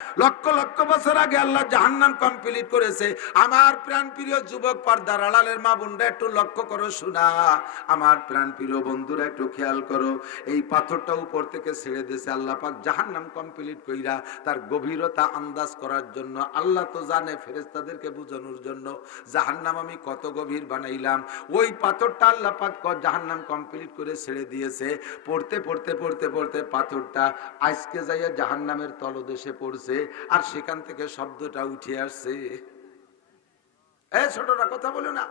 লক্ষ লক্ষ বছর আগে আল্লাহ জাহান্নাম কমপ্লিট করেছে। আমার প্রাণ প্রিয় যুবক পর্দার আড়ালের মা বোনরা একটু লক্ষ্য করো, শোনা আমার প্রাণ প্রিয় বন্ধুরা একটু খেয়াল করো, এই পাথরটা উপর থেকে ছেড়ে দিয়েছে আল্লাহ পাক জাহান্নাম কমপ্লিট কইরা তার গভীরতা আন্দাজ করার জন্য। আল্লাহ তো জানে, ফেরেশতাদেরকে বোঝানোর জন্য জাহান্নাম আমি কত গভীর বানাইলাম। ওই পাথরটা আল্লাহ পাক জাহান্নাম কমপ্লিট করে ছেড়ে দিয়েছে। পড়তে পড়তে পড়তে পড়তে পাথরটা আজকে যাইয়া জাহান্নামের তলদেশে পড়ছে, আর সেখান থেকে শব্দটা উঠে আসছে। ছোটরা কথা বলো না,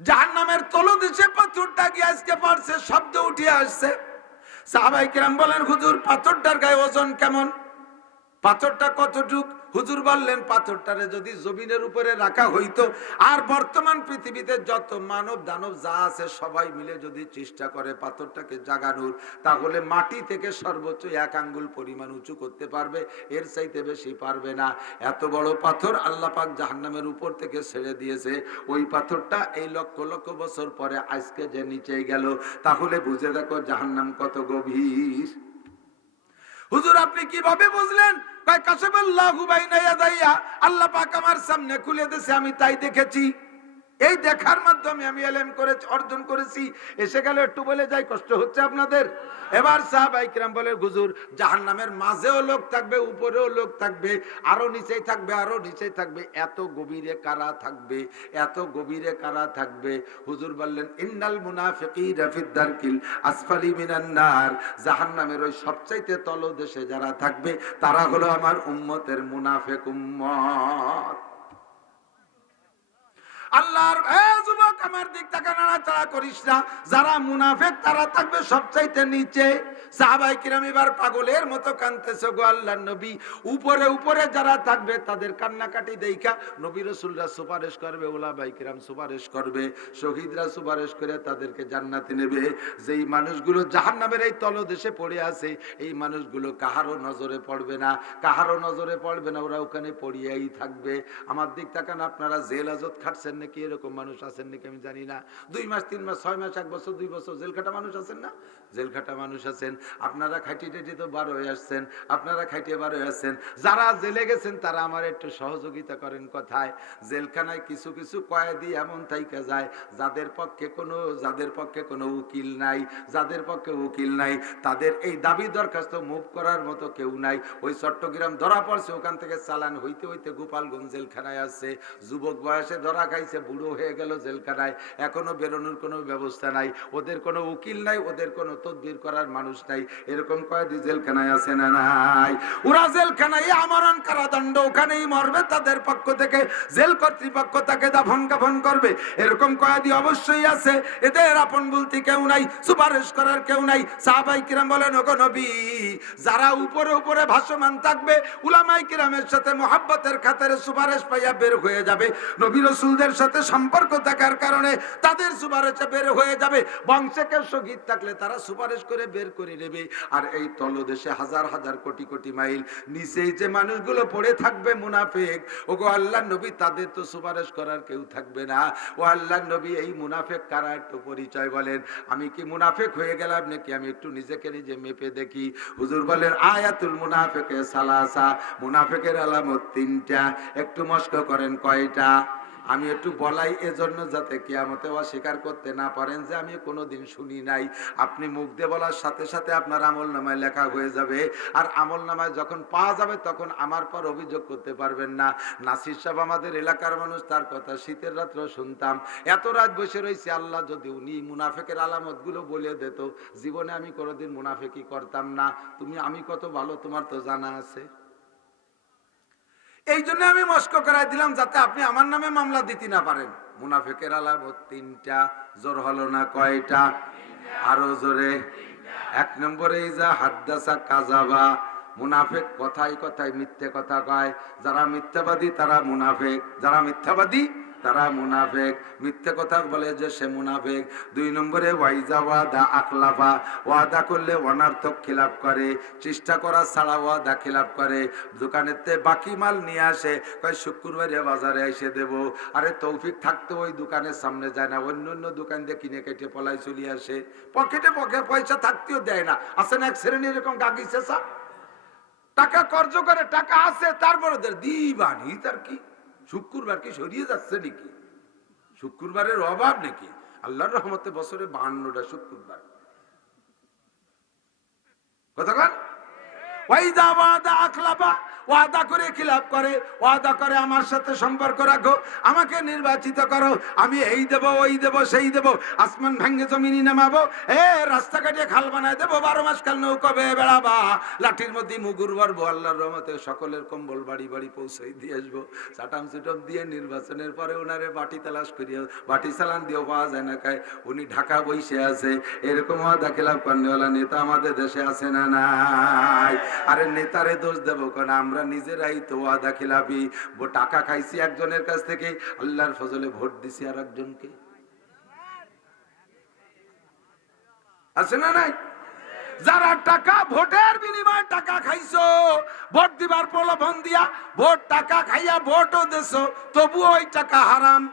জাহান্নামের তলদেশে পাথরটা গিয়ে আজকে পড়ছে, শব্দ উঠে আসছে। সাহাবায়ে কেরাম বলেন, হুজুর পাথরটার গায়ে ওজন কেমন, পাথরটা কতটুক? হুজুর বললেন, পাথরটারে যদি জমিনের উপরে রাখা হইতো, আর বর্তমান পৃথিবীতে যত মানব দানব যা আছে সবাই মিলে যদি চেষ্টা করে পাথরটাকে জাগানোর, তাহলে মাটি থেকে সর্বোচ্চ 1 আঙ্গুল পরিমাণ উঁচু করতে পারবে, এর চাইতে বেশি পারবে না। এত বড় পাথর আল্লাহ পাক জাহান্নামের উপর থেকে ছেড়ে দিয়েছে। ওই পাথরটা এই লক্ষ লক্ষ বছর পরে আজকে যে নিচে গেল, তাহলে বুঝে দেখো জাহান্নাম কত গভীর। হুজুর আপনি কিভাবে বুঝলেন? আল্লাহ পাক আমার সামনে খুলে দিয়েছে, আমি তাই দেখেছি। এই দেখার মাধ্যমে আমি ইলম অর্জন করেছি। এসে গেল একটু বলে যাই, কষ্ট হচ্ছে আপনাদের? এবার সাহাবায়ে কিরাম বলে, হুজুর জাহান্নামের মাঝেও লোক থাকবে, উপরেও লোক থাকবে, আরো নিচেই থাকবে, আরো নিচেই থাকবে, এত গভীরে কারা থাকবে, এত গভীরে কারা থাকবে? হুজুর বললেন, ইন্নাল মুনাফিকিনা ফিদ দারকিল আসফালি মিনান নার, জাহান্নামের ওই সবচাইতে তলদেশে যারা থাকবে তারা হলো আমার উম্মতের মুনাফিক উম্মত। আল্লাহর যুবক আমার দিক থেকে নাড়াচাড়া করিস না, যারা মুনাফিক তারা থাকবে সবচাইতে নিচে। সাহাবায়ে কিরাম এবার পাগলের মতো কাঁদতেছে, গো আল্লাহর নবী, উপরে উপরে যারা থাকবে তাদের কান্নাকাটি দেখা নবী রাসূলরা সুপারিশ করবে, উলামায়ে কিরাম সুপারিশ করবে, শহীদরা সুপারিশ করে তাদেরকে জান্নাতে নেবে। যেই মানুষগুলো জাহান্নামের এই তলদেশে পড়ে আছে, এই মানুষগুলো কাহারও নজরে পড়বে না, কাহারও নজরে পড়বে না, ওরা ওখানে পড়িয়াই থাকবে। আমার দিক তাকান, আপনারা জেল হাজত খাটছেন নাকি? এরকম মানুষ আছেন নাকি আমি জানি না। 2 মাস 3 মাস 6 মাস 1 বছর 2 বছর জেল খাটা মানুষ আছেন না? জেল খাটা মানুষ আছেন। আপনারা খাইটি টেটি তো বার হয়ে আসছেন, আপনারা খাইটিয়ে বার হয়ে আসছেন। যারা জেলে গেছেন তারা আমার একটু সহযোগিতা করেন কথায়। জেলখানায় কিছু কিছু কয়েদি এমন থাইকা যায় যাদের পক্ষে কোনো উকিল নাই, যাদের পক্ষে উকিল নাই, তাদের এই দাবি দরখাস্ত মুভ করার মতো কেউ নাই। ওই চট্টগ্রাম ধরা পড়ছে, ওখান থেকে চালান হইতে হইতে গোপালগঞ্জ জেলখানায় আসছে। যুবক বয়সে ধরা খাইছে, বুড়ো হয়ে গেল জেলখানায়, এখনো বেরোনোর কোনো ব্যবস্থা নাই। ওদের কোনো উকিল নাই, ওদের কোনো তদবির করার মানুষ নাই। এরকম কয়েদি জেলখানায় আছে না নাই? ওরা জেলখানায় আমরণ কারাদণ্ড, ওখানেই মরবে। তাদের পক্ষ থেকে জেল কর্তৃপক্ষ তাকে দাফন কাফন করবে। এরকম কয়েদি অবশ্যই আছে। এদের আপন বলতে কেউ নাই, সুপারিশ করার কেউ নাই। সাহাবায়ে কিরাম বলেন, ওগো নবী, যারা উপরে উপরে ভাসমান থাকবে, উলামায়ে কিরামের সাথে মুহাব্বতের খাতিরে সুপারিশ পাইয়া বের হয়ে যাবে, নবী রাসূলদের সাথে সম্পর্ক থাকার কারণে তাদের সুপারিশে বের হয়ে যাবে। বংশে কেউ শহীদ থাকলে তারা সুপারিশ করে বের করে নেবে। আর এই তলদেশে হাজার হাজার কোটি কোটি মাইল নিচেই যে মানুষগুলো পড়ে থাকবে মুনাফিক, ওগো আল্লাহর নবী, তাদের তো সুপারিশ করার কেউ থাকবে না। ও আল্লাহর নবী, এই মুনাফিক কারা একটু পরিচয় বলেন। আমি কি মুনাফিক হয়ে গেলাম নাকি? আমি একটু নিজেকে নিজে মেপে দেখি। হুজুর বলেন, আয়াতুল মুনাফিকে সালাসা, মুনাফিকের আলামত 3টা। একটু মস্ক করেন কয়টা? আমি একটু বলাই এজন্য যাতে কিয়ামতে অস্বীকার করতে না পারেন যে আমি কোনোদিন শুনি নাই। আপনি মুখ দিয়ে বলার সাথে সাথে আপনার আমলনামায় লেখা হয়ে যাবে। আর আমলনামায় যখন পাওয়া যাবে তখন আমার পর অভিযোগ করতে পারবেন না। নাসির সাহেব আমাদের এলাকার মানুষ, তার কথা শীতের রাত্রেও শুনতাম। এত রাত বসে রয়েছে, আল্লাহ যদি উনি মুনাফিকের আলামতগুলো বলে দিত, জীবনে আমি কোনোদিন মুনাফিকি করতাম না। আমি কত ভালো তোমার তো জানা আছে। এই জন্য আমি মস্ক করাই দিলাম যাতে আপনি আমার নামে মামলা দিতে না পারেন। মুনাফিকের আলামত 3টা। জোর হলো না? কয়টা? আরো জোরে। 1 নম্বরে ইজা হাদ্দাসা কাযাবা, মুনাফিক কথায় কথায় মিথ্যে কথা কয়। যারা মিথ্যাবাদী তারা মুনাফিক, যারা মিথ্যাবাদী তারা মুনাফিক, মিথ্যে কথা বলে যে সে মুনাফিক। 2 নম্বরে ওয়াইজা ওয়াদা আখলাফা, ওয়াদা করলে অনার্থক খিলাফ করে, চেষ্টা করা ছাড়া ওয়াদা খিলাফ করে। দোকানেতে বাকি মাল নিয়ে আসে, কয় শুক্রবারে বাজারে এসে দেব। আরে তৌফিক থাকতে ওই দোকানের সামনে যায় না, অন্য অন্য দোকান দিয়ে কিনে কেটে পলাই চলে আসে। পকেটে পয়সা থাকতেও দেয় না। আসে না এক শ্রেণী এরকম গাগি চেঁচা, টাকা কর্জ করে, টাকা আছে, তারপরে দিবানি তার কি শুক্রবার কি সরিয়ে যাচ্ছে নাকি? শুক্রবারের অভাব নাকি? আল্লাহর রহমতে বছরে 52টা শুক্রবার। কতক্ষণ ওয়াইদা ওয়াদা আখলাফা, ওয়াদা করে খিলাফ করে, ওয়াদা করে আমার সাথে সম্পর্ক রাখো, আমাকে নির্বাচিত করো, আমি এই দেব ওই দেব সেই দেব, আসমান ভেঙে জমিনি নামাবো, রাস্তা কাটিয়ে খাল বানায় দেবো, 12 মাস কাল নৌকা বেয়ে বেড়াবা, লাঠির মধ্যে মুগুর বাড়বো, আল্লাহর রহমতে সকলের কম্বল বাড়ি বাড়ি পৌঁছে দিয়ে আসবো, চাটাম চুটম দিয়ে নির্বাচনের পরে ওনারে বাটি তালাশ করিয়া বাটি চালান দিয়েও পাওয়া যায় না, খায় উনি ঢাকা বসে আছে। এরকম ওয়াদা খিলাফ করনেওয়ালা নেতা আমাদের দেশে আছে না নাই? আরে নেতারে দোষ দেবো কেন? আমরা নিজেরাই তো ওয়াদা খিলাফি। টাকা খাইছি একজনের কাছ থেকে, আল্লাহর ফজলে ভোট দিছি আর একজনকে। আছে না নাই? যারা টাকা ভোটের বিনিময়ে টাকা খাইছো, ভোট দিবার প্রলোভন দিয়া ভোট টাকা খাইয়া ভোটও দেছো, তবুও ওই টাকা হারাম।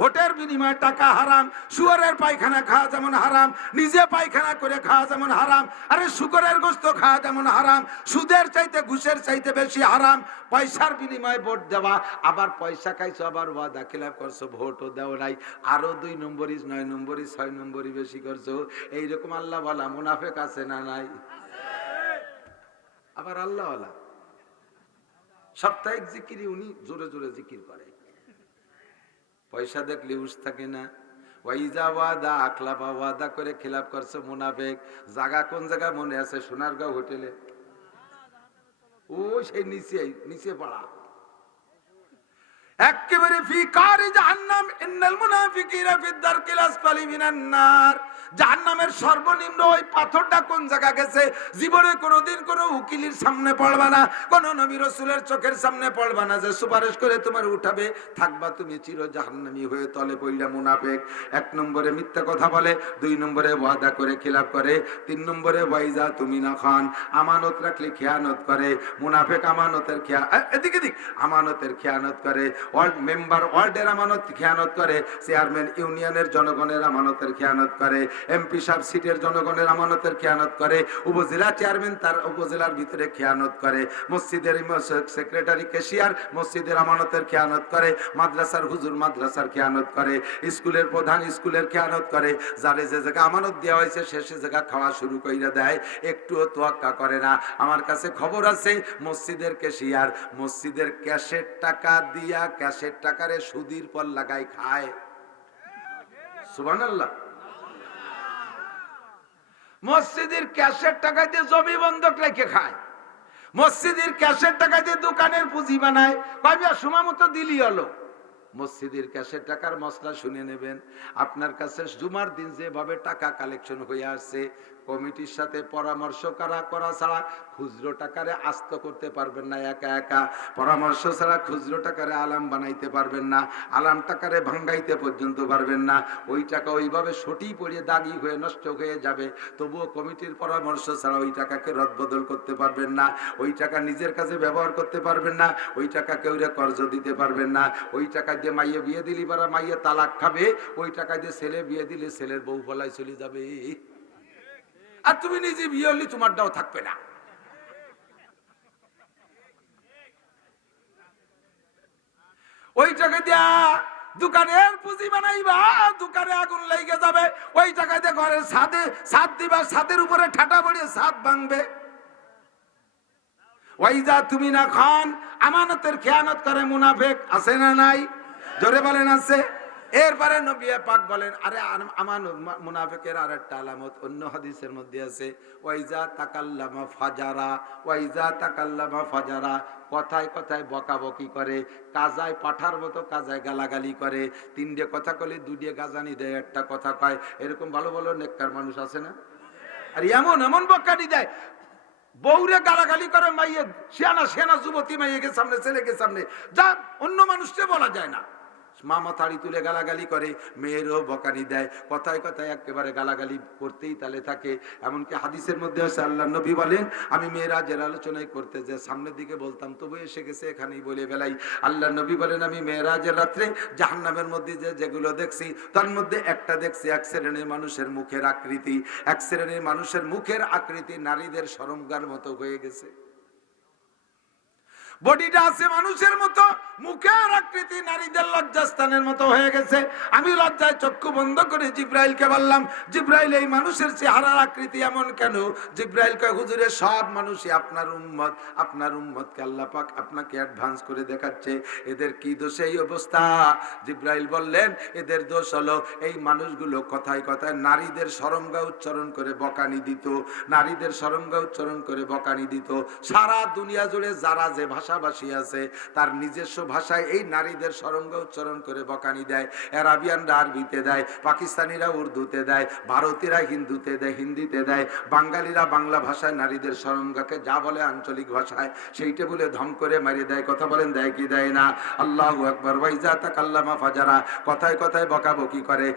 ভোটের বিনিময়ে টাকা হারাম। শুয়োরের পায়খানা খাওয়া যেমন হারাম, নিজে পায়খানা করে খাওয়া যেমন হারাম, আরে শুকরের গোশত খাওয়া যেমন হারাম, সুদের চাইতে ঘুষের চাইতে বেশি হারাম। পয়সার বিনিময়ে ভোট দেওয়া, আবার পয়সা খাইছো, আবার ওয়াদা খিলাফ করছো, ভোটও দেও নাই, আরো 2 নম্বরই 9 নম্বরই 6 নম্বরই বেশি করছো। এইরকম আল্লাহ ওয়ালা মুনাফিক আছে না নাই? আবার আল্লাহ ওয়ালা সাপ্তাহিক জিকিরি উনি জোরে জোরে জিকির করে, পয়সা দেখলে হুঁশ থাকে না। ওয়াইজা ওয়াদা আখলাফা, ওয়াদা করে খিলাফ করছে মুনাফিক। জায়গা কোন জায়গা মনে আছে? সোনারগাঁও হোটেলে, ও সেই নিচে নিচে পাড়া, একেবারে ফি কারি জাহান্নাম, ইন্নাল মুনাফিকিনা ফি দারকিল আসফালি মিনান নার। জাহান্নামের সর্বনিম্ন ওই পাথরটা কোন জায়গা গেছে? জীবনে কোনোদিন কোনো উকিলের সামনে পড়বা না, কোন নবী রাসূলের চোখের সামনে পড়বা না যে সুপারিশ করে তোমার উঠাবে, থাকবা তুমি চির জাহান্নামী হয়ে তলে পড়লা। মুনাফিক 1 নম্বরে মিথ্যা কথা বলে, 2 নম্বরে ওয়াদা করে খিলাফ করে, 3 নম্বরে ওয়াইজা তুমি না খান, আমানত রাখলে খেয়ানত করে। মুনাফিক আমানতের এদিকে দিক আমানতের খেয়ানত করে, ওয়ার্ড মেম্বার ওয়ার্ডের আমানত খেয়ানত করে, চেয়ারম্যান ইউনিয়নের জনগণের আমানতের খেয়ানত করে, এমপি সাহেব সিটের জনগণের আমানতের খেয়ানত করে, উপজেলা চেয়ারম্যান তার উপজেলার ভিতরে খেয়ানত করে, মসজিদের সেক্রেটারি ক্যাশিয়ার মসজিদের আমানতের খেয়ানত করে, মাদ্রাসার হুজুর মাদ্রাসার খেয়ানত করে, স্কুলের প্রধান স্কুলের খেয়ানত করে। যারে যে জায়গা আমানত দেওয়া হয়েছে সে জায়গা খাওয়া শুরু করে দেয়, একটুও তোয়াক্কা করে না। আমার কাছে খবর আছে, মসজিদের ক্যাশিয়ার মসজিদের ক্যাশের টাকা দিয়া ক্যাশের টাকারে সুদির পর লাগাই খায়। সুবহানাল্লাহ। মসজিদের ক্যাশের টাকা দিয়ে জমি বন্ধক রেখে খায়, মসজিদের ক্যাশের টাকা দিয়ে দোকানের পুঁজি বানায়। কয়টা সময় মতো দিলি হলো। মসজিদের ক্যাশের টাকার মশলা শুনে নেবেন। আপনার কাছে জুমার দিন যেভাবে টাকা কালেকশন হয়ে আসছে, কমিটির সাথে পরামর্শ করা ছাড়া খুচরো টাকারে আস্ত করতে পারবেন না। একা একা পরামর্শ ছাড়া খুচরো টাকারে আলাম বানাইতে পারবেন না, আলাম টাকারে ভাঙ্গাইতে পর্যন্ত পারবেন না। ওই টাকা ওইভাবে সটি পড়িয়ে দাগি হয়ে নষ্ট হয়ে যাবে, তবুও কমিটির পরামর্শ ছাড়া ওই টাকাকে রদবদল করতে পারবেন না, ওই টাকা নিজের কাছে ব্যবহার করতে পারবেন না, ওই টাকা কেউরে কর্জ দিতে পারবেন না। ওই টাকা দিয়ে মাইয়ে বিয়ে দিলি পারা মাইয়ে তালাক খাবে, ওই টাকা দিয়ে ছেলে বিয়ে দিলে ছেলের বউ ফলায় চলে যাবে, আর তুমি নিজে বিয়ে হলে তোমারটাও থাকবে না। ওই টাকা দিয়া দোকানের পুঁজি বানাইবা, দোকানে আগুন লেগে যাবে। ওই টাকা দিয়ে ঘরের ছাদ দিবা, ছাদের উপরে ঠাটা পড়িয়ে ছাদ ভাঙবে। ওয়াইজা তুমি না খান, আমানতের খেয়ানত করে মুনাফিক। আছে না নাই? জোরে বলেন আছে। এরপরে নবী পাক বলেন, আরে আমানত মুনাফিকের আরেকটা আলামত অন্য হাদিসের মধ্যে আছে, ওয়াইজা তাকাল্লামা ফাজারা, ওয়াইজা তাকাল্লামা ফাজারা, কথায় কথায় বকাবকি করে, কাজায় পাঠার মতো কাজায় গালাগালি করে, 3টে কথা কলে 2টে গাজানি দেয়, একটা কথা কয়। এরকম ভালো ভালো নেককার মানুষ আছে না? আর এমন এমন বকানি দেয়, বউরে গালাগালি করে, মাইয়ে সেনা যুবতী মাইয়েকে সামনে ছেলেকে সামনে, যা অন্য মানুষকে বলা যায় না। মামা তাড়ি তুলে গালাগালি করে, মেয়েরও বকানি দেয়, কথায় কথায় একেবারে গালাগালি করতেই তালে থাকে। এমনকি হাদিসের মধ্যে আছে, আল্লাহ নবী বলেন, আমি মেয়েরাজের আলোচনায় করতে যে সামনের দিকে বলতাম, তবু এসে গেছে এখানেই বলে বেলাই। আল্লাহ নবী বলেন, আমি মেয়েরাজের রাত্রে জাহান্নামের মধ্যে যেগুলো দেখছি, তার মধ্যে একটা দেখছি, 1 শ্রেণীর মানুষের মুখের আকৃতি, 1 শ্রেণীর মানুষের মুখের আকৃতি নারীদের শরমগার মতো হয়ে গেছে। বডিটা আছে মানুষের মতো, মুখের আকৃতি নারীদের লজ্জাস্থানের মতো হয়ে গেছে। আমি লজ্জায় চক্ষু বন্ধ করে জিব্রাইলকে বললাম, জিব্রাইল এই মানুষের চেহারার আকৃতি এমন কেন? জিব্রাইল কয়, হুজুরে সব মানুষই আপনার উম্মত, আপনার উম্মতকে আল্লাহ পাক আপনাকে অ্যাডভান্স করে দেখাচ্ছে, এদের কি দোষে এই অবস্থা? জিব্রাইল বললেন, এদের দোষ হলো এই মানুষগুলো কথায় কথায় নারীদের সরঙ্গা উচ্চারণ করে বকানি দিত, নারীদের সরঙ্গা উচ্চারণ করে বকানি দিত। সারা দুনিয়া জুড়ে যারা যে ভাষাভাষী আছে তার নিজস্ব ভাষায় এই নারীদের সরঙ্গ উচ্চারণ করে বকানি দেয়। আরাবিয়ানরা আরবিতে দেয়, পাকিস্তানিরা উর্দুতে দেয়, ভারতীয়রা হিন্দুতে দেয়, হিন্দিতে দেয়, বাঙালিরা বাংলা ভাষায় নারীদের সরঙ্গাকে যা বলে আঞ্চলিক ভাষায় সেইটা বলে ধম করে মারিয়ে দেয়। কথা বলেন, দেয় কি দেয় না? আল্লাহু আকবার। ওয়াইজা তাকাল্লামা ফাজারা, কথায় কথায় বকাবকি করে।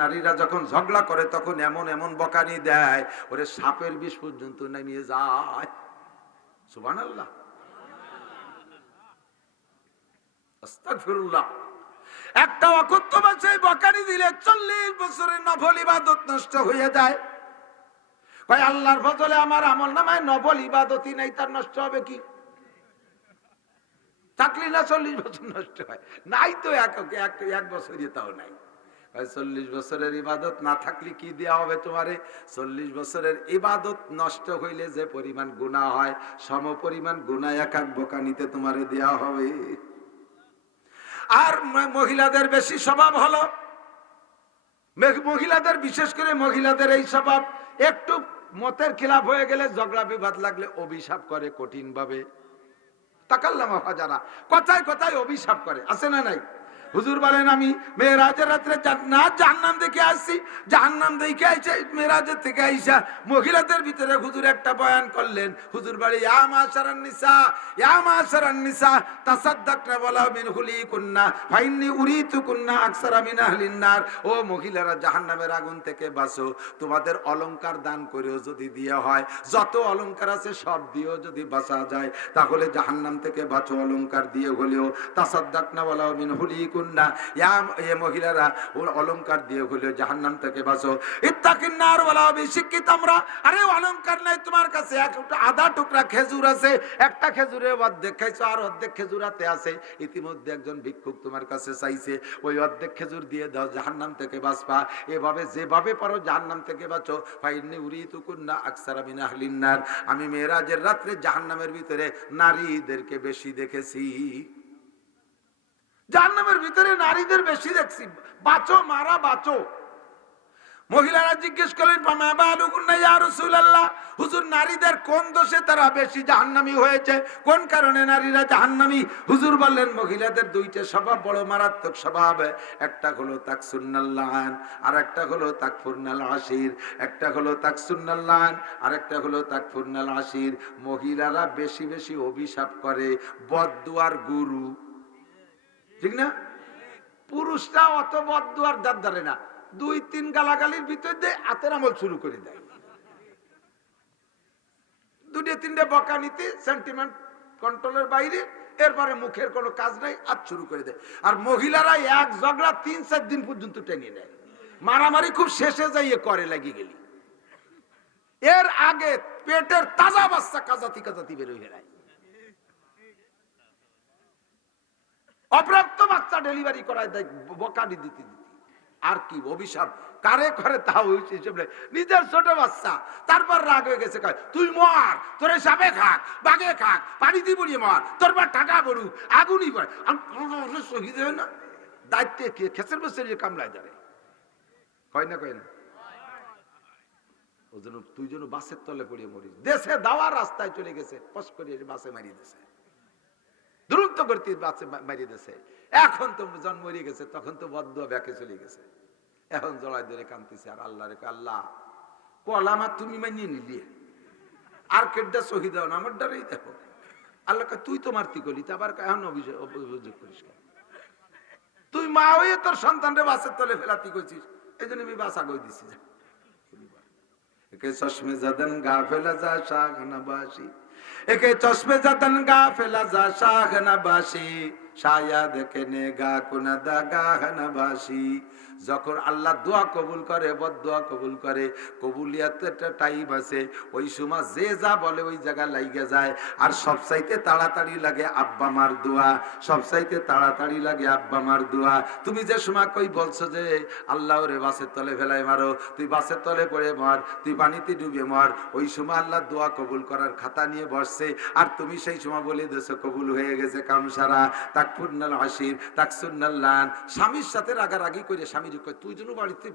নারীরা যখন ঝগড়া করে তখন এমন এমন বকানি দেয়, ওরে সাপের বিষ পর্যন্ত নামিয়ে যায়। সুবহানাল্লাহ, আস্তাগফিরুল্লাহ। একটা ওয়াক্ত বাঁচাই বকানি দিলে 40 বছরের নফল ইবাদত নষ্ট হয়ে যায়। কয় আল্লাহর ফজলে আমার আমলনামায় নফল ইবাদতই নাই, তার নষ্ট হবে কি? থাকলি না 40 বছর নষ্ট হয়? নাই তো এক বছরই তাও নাই। 40 বছরের ইবাদত না থাকলে কি দেয়া হবে তোমারে? 40 বছরের ইবাদত নষ্ট হইলে যে পরিমাণ গুনাহ হয়, সম পরিমাণ গুনাহ এক এক বকানিতে তোমারে দেয়া হবে। আর মহিলাদের বেশি স্বভাব হলো, মহিলাদের বিশেষ করে মহিলাদের এই স্বভাব, একটু মতের খিলাফ হয়ে গেলে, ঝগড়া বিবাদ লাগলে অভিশাপ করে কঠিন ভাবে। তাকাল্লামা ফাজারা, কথায় কথায় অভিশাপ করে, আছে না নাই? হুজুর বলেন, আমি মেরাজের রাত্রে জান্নাত জাহান্নাম দেখে আসছি, জাহান্নাম দেখে আইছে মেরাজের থেকে আইসা মহিলাদের ভিতরে হুজুর একটা বয়ান করলেন। হুজুর বলে, ইয়া মাশারান নিসা, ইয়া মাশারান নিসা তাসাদদাকনা ওয়ালা মিন হুলিকুন্না ফাইন্নী উরিতুকুন্না আকসারা মিন আহলিন নার। ও মহিলারা, জাহান্নামের আগুন থেকে বাঁচো, তোমাদের অলংকার দান করেও যদি দেয়া হয়, যত অলংকার আছে সব দিয়েও যদি বাঁচা যায়, তাহলে জাহান্নাম থেকে বাঁচো অলংকার দিয়ে হলেও। তাসাদদাকনা ওয়ালা মিন হুলিকুন্না, মহিলারা অলংকার দিয়ে হলেও জাহান্নাম থেকে বাঁচো। ইত্তাকিন নার ওয়ালা বিশিক্কি তামরা, আরে অলংকার নাই তোমার কাছে, একটা আধা টুকরা খেজুর আছে, একটা খেজুরের অর্ধেক খাইছো আর অর্ধেক খেজুর হাতে আছে, ইতিমধ্যে একজন ভিক্ষুক তোমার কাছে চাইছে, ওই অর্ধেক খেজুর দিয়ে দাও, জাহান্নাম থেকে বাঁচবা। এভাবে যেভাবে পারো জাহান্নাম থেকে বাঁচো। ফাইন্নী উরিতুকুন্না আকসারা মিন আহলিন নার, আমি মেরাজের রাত্রে জাহান্নামের ভিতরে নারীদেরকে বেশি দেখেছি, জাহান্নামের ভিতরে নারীদের বেশি দেখছি। বাঁচো, মারা বাঁচো। মহিলারা জিজ্ঞেস করলেন, মা বালুকুন্না ইয়া রাসূলুল্লাহ, হুজুর নারীদের কোন দোষে তারা বেশি জাহান্নামী হয়েছে, কোন কারণে নারীরা জাহান্নামী? হুজুর বললেন, মহিলাদের দুইটা স্বভাব বড় মারাত্মক স্বভাব। একটা হলো তাকসুন্নাল লান, আর একটা হলো তাকফুরনাল আশির। একটা হলো তাকসুন্নাল লান, আর একটা হলো তাকফুরনাল আশির। মহিলারা বেশি বেশি অভিশাপ করে, বদদুয়ার গুরু, ঠিক না? পুরুষরা অত বদদুয়ার দাঁত ধরে না, 2-3 গালাগালির ভিতর দিয়ে হাতের আমল শুরু করে দেয়, 2-3 বকানিতে সেন্টিমেন্ট কন্ট্রোলের বাইরে, এরপরে মুখের কোনো কাজ নাই, হাত শুরু করে দেয়। আর মহিলারা এক ঝগড়া 3-4 দিন পর্যন্ত টেনে নেয়, মারামারি খুব শেষে যাইয়ে করে লাগি গেলি। এর আগে পেটের তাজা বাচ্চা কাজাতি কাজাতি বের হয়ে যায়, অপ্রাপ্ত বাচ্চা ডেলিভারি করায় দেয় বকানি দিতে দিতে। আর কি অভিশাপ কারে করে তাও নিজের ছোট বাচ্চা। তারপর রাগ হয়ে গেছে, কয় তুই মর, তোরে সাপে খাক, বাঘে খাক, পানি দিয়ে বুড়িয়ে মর, তোর পর টাকা বড়ু আগুনই পড়ে। শহীদ হয় না, দায়িত্বে খেসের বসে কামলায় যাবে, কয় না কয় না? ও যেন তুই যেন বাসের তলে পড়িয়ে মরিস। দেশে দাওয়ার রাস্তায় চলে গেছে, পস করিয়ে বাসে মারিয়ে দিয়েছে, দ্রুত করতে বাসে মারিয়ে দিয়েছে। এখন তো জন মরিয়ে গেছে, তখন তো বদদুয়া ব্যাকে চলে গেছে। এখন জড়াই ধরে কাঁদতেছে আর আল্লাহ রেখে, আল্লাহ কলামা তুমি মানিয়ে নিলি, আর কেডা শহীদ হও না, আমার ডরেই দেখো। আল্লাহ তুই তো মারতি করলি, আবার এখন অভিযোগ করিস, তুই মা হয়ে তোর সন্তানরে বাসের তলে ফেলাতি করছিস, এই জন্য আমি বাসা কই দিছি। একে চশমে জাদান গা ফেলা যা শাহ না বাসি, একে চশমে জাদান গা ফেলা যা শাহ না বাসি। শায়াদ কেনেগা কুনাদা গাহানা বাসি। যখন আল্লাহ দোয়া কবুল করে, বদদোয়া কবুল করে, কবুলিয়াতে একটা টাইম আছে, ওই সময় যে যা বলে ওই জায়গা লাইগে যায়। আর সবচাইতে তাড়াতাড়ি লাগে আব্বা মার দোয়া, সবচাইতে তাড়াতাড়ি লাগে আব্বা মার দোয়া। তুমি যে সময় কই বলছো যে আল্লাহ রে বাসের তলে ফেলাই মারো, তুই বাসের তলে পড়ে মর, তুই পানিতে ডুবে মর, ওই সময় আল্লাহ দোয়া কবুল করার খাতা নিয়ে বসছে। আর তুমি সেই সময় বলে দিয়েছো কবুল হয়ে গেছে কাম সারা। তাকফুরনাল আশির তাকসুরনাল লান। স্বামীর সাথে রাগারাগি করে স্বামী তুই যেন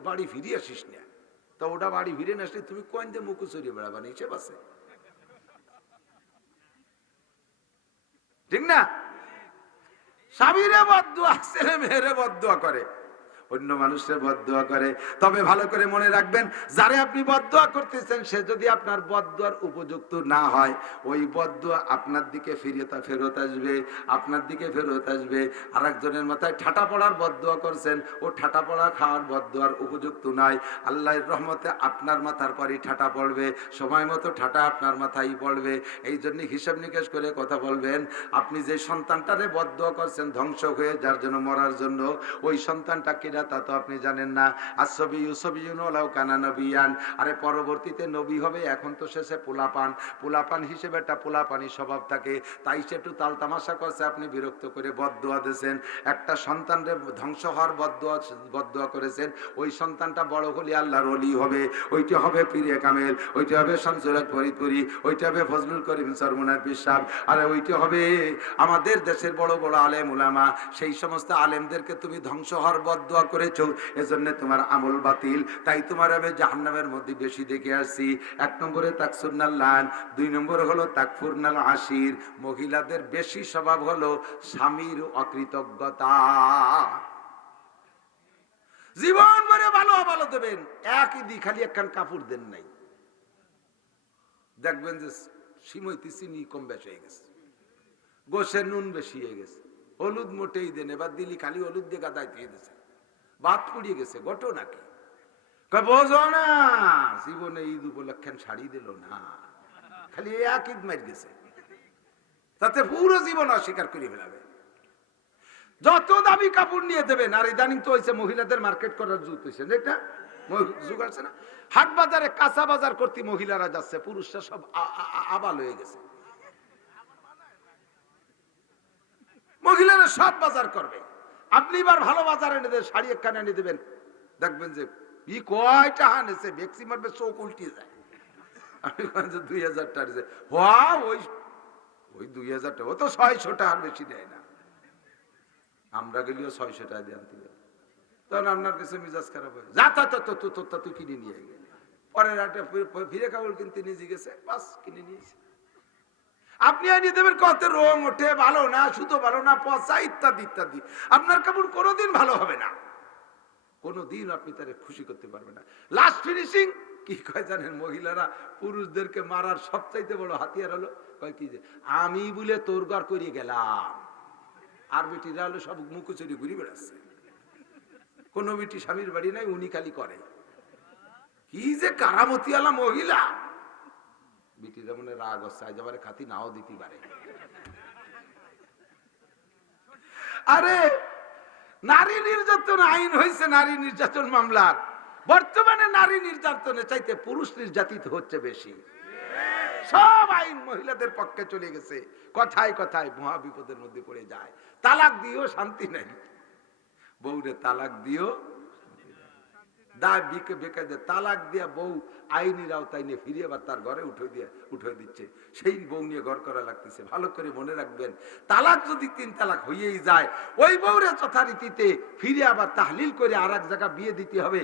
বাড়ি ফিরে আসিস না, তা ওটা বাড়ি ফিরে না আসলে তুমি কোন যে মুখ চড়িয়ে বেড়াবা না, হিসেব আছে, ঠিক না? স্বামীরে বদদোয়া, ছেলে মেয়েরে বদদোয়া করে, অন্য মানুষের বদদোয়া করে। তবে ভালো করে মনে রাখবেন, যারে আপনি বদদোয়া করতেছেন সে যদি আপনার বদদোয়ার উপযুক্ত না হয়, ওই বদদোয়া আপনার দিকে ফেরত আসবে, আপনার দিকে ফেরত আসবে। আর একজনের মাথায় ঠাটা পড়ার বদদোয়া করছেন, ও ঠাটা পড়া খাওয়ার বদদোয়ার উপযুক্ত নয়। আল্লাহর রহমতে আপনার মাথার পরই ঠাটা পড়বে, সময় মতো ঠাটা আপনার মাথায় পড়বে। এই জন্য হিসাব নিকেশ করে কথা বলবেন। আপনি যে সন্তানটারে বদদোয়া করছেন ধ্বংস হয়ে যার জন্য, মরার জন্য, ওই সন্তানটা তা তো আপনি জানেন না। আসবি ইউসবিউন ওয়ালাউ কানা নবিয়ান। আরে পরবর্তীতে নবী হবে, এখন তো শেষে পোলাপান। পোলাপান হিসেবে একটা পোলাপানি স্বভাব থাকে, তাই সে একটু তাল তামাশা করছে, আপনি বিরক্ত করে বদদোয়া দিয়েছেন। একটা সন্তানের ধ্বংস হওয়ার বদদোয়া করেছেন। ওই সন্তানটা বড় হলে আল্লাহর ওলি হবে, ওইটা হবে পীরে কামেল, ওইটা হবে শামসুল ফরিদপুরি, ওইটা হবে ফজলুল করিম সরমুনার পিসাব, আরে ওইটা হবে আমাদের দেশের বড় বড় আলেম উলামা। সেই সমস্ত আলেমদেরকে তুমি ধ্বংস হওয়ার বদদোয়া করেছো, এজন্য তোমার আমল বাতিল। তাই তোমার আমি জাহান্নামের মধ্যে বেশি দেখে আসছি। 1 নম্বরে তাকসুরনাল লান, 2 নম্বরে হলো তাকফুরনাল আশির। মহিলাদের বেশি স্বভাব হলো স্বামীর অকৃতজ্ঞতা। জীবন ভরে ভালো দেবেন, একই দি খালি একখান কাপড় দেন নাই, দেখবেন যে সিমইতে চিনি কম বেশি হয়ে গেছে, গোসে নুন বেশি হয়ে গেছে, হলুদ মোটেই দেন, এবার দিলি খালি হলুদ দিয়ে গাদায় দিয়ে দিয়েছে, ভাত পুড়িয়ে গেছে, ঘটো নাকি? বোঝো না, জীবনে ঈদ উপলক্ষে শাড়ি দিল না, খালি এক ঈদ মার গেছে, তাতে পুরো জীবন অস্বীকার করে ফেলাবে। যত দামি কাপড় নিয়ে দেবেন। আর ইদানিং তো হয়েছে মহিলাদের মার্কেট করার যুগ হয়েছে, এটা যুগ আছে না? হাট বাজারে কাঁচা বাজার করতে মহিলারা যাচ্ছে, পুরুষরা সব আবাল হয়ে গেছে। মহিলারা সব বাজার করবে, আপনি এবার ভালো বাজার এনে দেবেন, শাড়ি একখানে এনে দেবেন, দেখবেন যে ই কয়টা হানেছে, ভেক্সি মারবে, চোখ উল্টিয়ে যায়। আমি 2000 টাকা ওই 2000 টাকা, ও তো 600 টাকার বেশি দেয় না। আমরা গেলেও 600 টাকা দিয়ে আনতে যাবো, তখন আপনার কাছে মিজাজ খারাপ হয়, যা তা তুই কিনে নিয়ে গেলে। পরের হাটে ফিরে কাপড় কিনতে নিজে গেছে, বাস কিনে নিয়েছে। আপনি আনিয়ে দেবেন, কত রং ওঠে, ভালো না, সুতো ভালো না, পচা, ইত্যাদি ইত্যাদি। আপনার কাপড় কোনোদিন ভালো হবে না, কোনোদিন আপনি তারে খুশি করতে পারবেন না। লাস্ট ফিনিশিং কি কয় জানেন? মহিলারা পুরুষদেরকে মারার সবচাইতে বড় হাতিয়ার হলো, কয় কি যে আমি বলে তোর ঘর করিয়ে গেলাম। আর বেটিরা হলো সব মুখোচুরি ঘুরে বেড়াচ্ছে, কোন বেটি স্বামীর বাড়ি নাই, উনি খালি করে। কি যে কারামতি আলা মহিলা! বেটিরা মনে রাগ হচ্ছে, যাবারে খাতি নাও দিতে পারে। আরে নারী নির্যাতন আইন হয়েছে, নারী নির্যাতন মামলার। বর্তমানে নারী নির্যাতনের চাইতে পুরুষ নির্যাতিত হচ্ছে বেশি। সব আইন মহিলাদের পক্ষে চলে গেছে। কথায় কথায় মহা বিপদের মধ্যে পড়ে যায়। তালাক দিও শান্তি নাই, বউরে তালাক দিও, তালাক দিয়া বউ আইনের আওতায় নিয়ে ফিরিয়ে আবার তার ঘরে উঠে দিচ্ছে, সেই বউ নিয়ে ঘর করা লাগতেছে। ভালো করে মনে রাখবেন, তালাক যদি 3 তালাক হয়েই যায়, ওই বউরে যথারীতিতে ফিরে আবার তাহলিল করে আর এক জায়গা বিয়ে দিতে হবে।